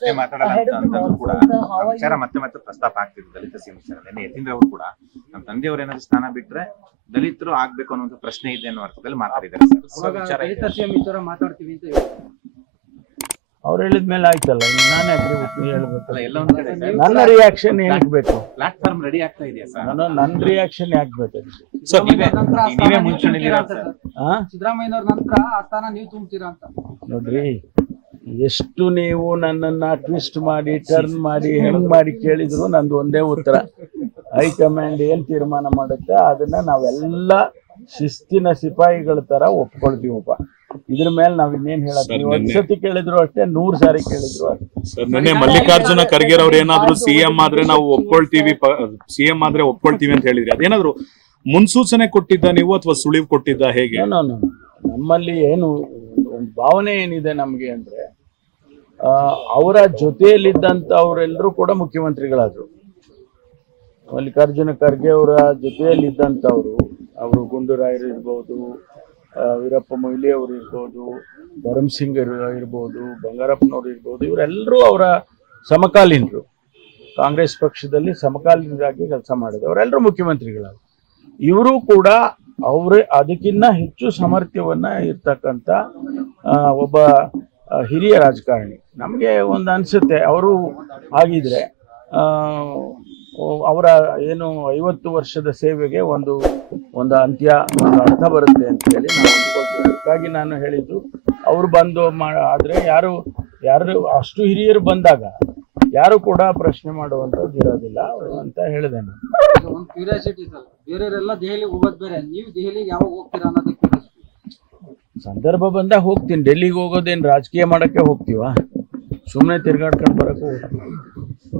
ಪ್ರಶ್ನೆ ಮಾತಾಡೋದು ಕೂಡ ವಿಚಾರ ಮತ್ತೆ ಮತ್ತೆ ಪ್ರಸ್ತಾಪ ಆಗ್ತಿದೆ ದಲಿತ ಸಿಎಂ ವಿಚಾರ. ನಿನ್ನೆ ಯತೀಂದ್ರ ಅವರು ಕೂಡ ನಮ್ಮ ತಂದೆಯವರು ಏನಾದ್ರು ಸ್ಥಾನ ಬಿಟ್ರೆ ದಲಿತರು ಆಗ್ಬೇಕು ಅನ್ನೋ ಪ್ರಶ್ನೆ ಇದೆ ಅನ್ನೋ ಅರ್ಥದಲ್ಲಿ ಮಾತಾಡಿದ್ದಾರೆ ಅವ್ರು ಹೇಳಿದ್ಮೇಲೆ ಆಯ್ತಲ್ಲ, ನಾನು ಯಾಕೆ ಹೇಳ್ಬೇಕು? ನನ್ನ ರಿಯಾಕ್ಷನ್ ಏನಕ್ಕೆ ಬೇಕು? ಪ್ಲಾಟ್ಫಾರ್ಮ್ ರೆಡಿ ಆಗ್ತಾ ಇದೆಯಾ ಸರ್? ನನ್ನ ರಿಯಾಕ್ಷನ್ ಯಾಕೆ ಬೇಕು? ನೀವೇ ಮುಂಚೂಣಿಲಿರೋ ಸರ್. ಸಿದ್ದರಾಮಯ್ಯನವ್ರ ನಂತರ ಆ ಸ್ಥಾನ ನೀವು ತುಂಬ್ತೀರಾ ಅಂತ ನೋಡ್ರಿ, ಎಷ್ಟು ನೀವು ನನ್ನನ್ನ ಟ್ವಿಸ್ಟ್ ಮಾಡಿ ಟರ್ನ್ ಮಾಡಿ ಹೆಂಗ್ ಮಾಡಿ ಕೇಳಿದ್ರು ನಂದು ಒಂದೇ ಉತ್ತರ. ಹೈಕಮಾಂಡ್ ಏನ್ ತೀರ್ಮಾನ ಮಾಡುತ್ತೆ ಅದನ್ನ ನಾವೆಲ್ಲ ಶಿಸ್ತಿನ ಸಿಪಾಯಿಗಳ ತರ ಒಪ್ಕೊಳ್ತೀವಪ್ಪ. ಇದ್ರ ಮೇಲೆ ನಾವ್ ಇನ್ನೇನ್ ಹೇಳತ್ತೀವಿ? ಒಂದ್ಸತಿ ಕೇಳಿದ್ರು ಅಷ್ಟೇ, 100 ಸಾರಿ ಕೇಳಿದ್ರು ಅಷ್ಟೇ. ನಿನ್ನೆ ಮಲ್ಲಿಕಾರ್ಜುನ ಖರ್ಗೆ ಅವ್ರು ಏನಾದ್ರು ಸಿಎಂ ಆದ್ರೆ ನಾವು ಒಪ್ಕೊಳ್ತೀವಿ, ಸಿಎಂ ಆದ್ರೆ ಒಪ್ಕೊಳ್ತೀವಿ ಅಂತ ಹೇಳಿದ್ರಿ. ಅದೇನಾದ್ರು ಮುನ್ಸೂಚನೆ ಕೊಟ್ಟಿದ್ದ ನೀವು ಅಥವಾ ಸುಳಿವು ಕೊಟ್ಟಿದ್ದ, ಹೇಗೆ? ನಮ್ಮಲ್ಲಿ ಏನು ಒಂದು ಭಾವನೆ ಏನಿದೆ ನಮ್ಗೆ ಅಂದ್ರೆ, ಅವರ ಜೊತೆಯಲ್ಲಿದ್ದಂತ ಅವರೆಲ್ಲರೂ ಕೂಡ ಮುಖ್ಯಮಂತ್ರಿಗಳಾದ್ರು. ಮಲ್ಲಿಕಾರ್ಜುನ ಖರ್ಗೆ ಅವರ ಜೊತೆಯಲ್ಲಿದ್ದಂಥವ್ರು, ಅವರು ಗುಂಡೂರಾಯರು ಇರ್ಬೋದು, ವೀರಪ್ಪ ಮೊಯ್ಲಿ ಅವರು ಇರ್ಬೋದು, ಭರಮ್ಸಿಂಗ್ ಇರ್ಬೋದು, ಬಂಗಾರಪ್ಪನವ್ರು ಇರ್ಬೋದು, ಇವರೆಲ್ಲರೂ ಅವರ ಸಮಕಾಲೀನರು. ಕಾಂಗ್ರೆಸ್ ಪಕ್ಷದಲ್ಲಿ ಸಮಕಾಲೀನರಾಗಿ ಕೆಲಸ ಮಾಡಿದ್ರು. ಅವರೆಲ್ಲರೂ ಮುಖ್ಯಮಂತ್ರಿಗಳಾದ್ರು. ಇವರು ಕೂಡ ಅದಕ್ಕಿಂತ ಹೆಚ್ಚು ಸಾಮರ್ಥ್ಯವನ್ನ ಇರ್ತಕ್ಕಂಥ ಒಬ್ಬ ಹಿರಿಯ ರಾಜಕಾರಣಿ. ನಮಗೆ ಒಂದು ಅನ್ಸುತ್ತೆ, ಅವರು ಆಗಿದ್ರೆ ಅವರ ಏನು 50 ವರ್ಷದ ಸೇವೆಗೆ ಒಂದು ಅಂತ್ಯ, ಒಂದು ಅರ್ಥ ಬರುತ್ತೆ ಅಂತ ಹೇಳಿ ನಾನು ಅಂದ್ಕೊಳ್ತೀನಿ. ಅದಕ್ಕಾಗಿ ನಾನು ಹೇಳಿದ್ದು, ಅವರು ಬಂದು ಆದ್ರೆ ಯಾರು ಅಷ್ಟು ಹಿರಿಯರು ಬಂದಾಗ ಯಾರು ಕೂಡ ಪ್ರಶ್ನೆ ಮಾಡುವಂಥದ್ದು ಇರೋದಿಲ್ಲ ಅಂತ ಹೇಳಿದೆ ನಾನು. ಒಂದು ಕ್ಯೂರಿಯಾಸಿಟಿ ಸರ್, ಬೇರೆಯವರೆಲ್ಲ ದೆಹಲಿಗೆ ಹೋಗೋದು ಬೇರೆ, ನೀವು ದೆಹಲಿಗೆ ಯಾವಾಗ ಹೋಗ್ತೀರಾ ಅನ್ನೋದಕ್ಕೆ ಸಂದರ್ಭ ಬಂದಾಗ ಹೋಗ್ತೀನಿ. ಡೆಲ್ಲಿಗೆ ಹೋಗೋದೇನು ರಾಜಕೀಯ ಮಾಡಕ್ಕೆ ಹೋಗ್ತೀವ? ಸುಮ್ಮನೆ ತಿರ್ಗಾಡ್ಕೊಂಡು ಬರಕ್ಕೆ ಹೋಗ್ತೀವಿ.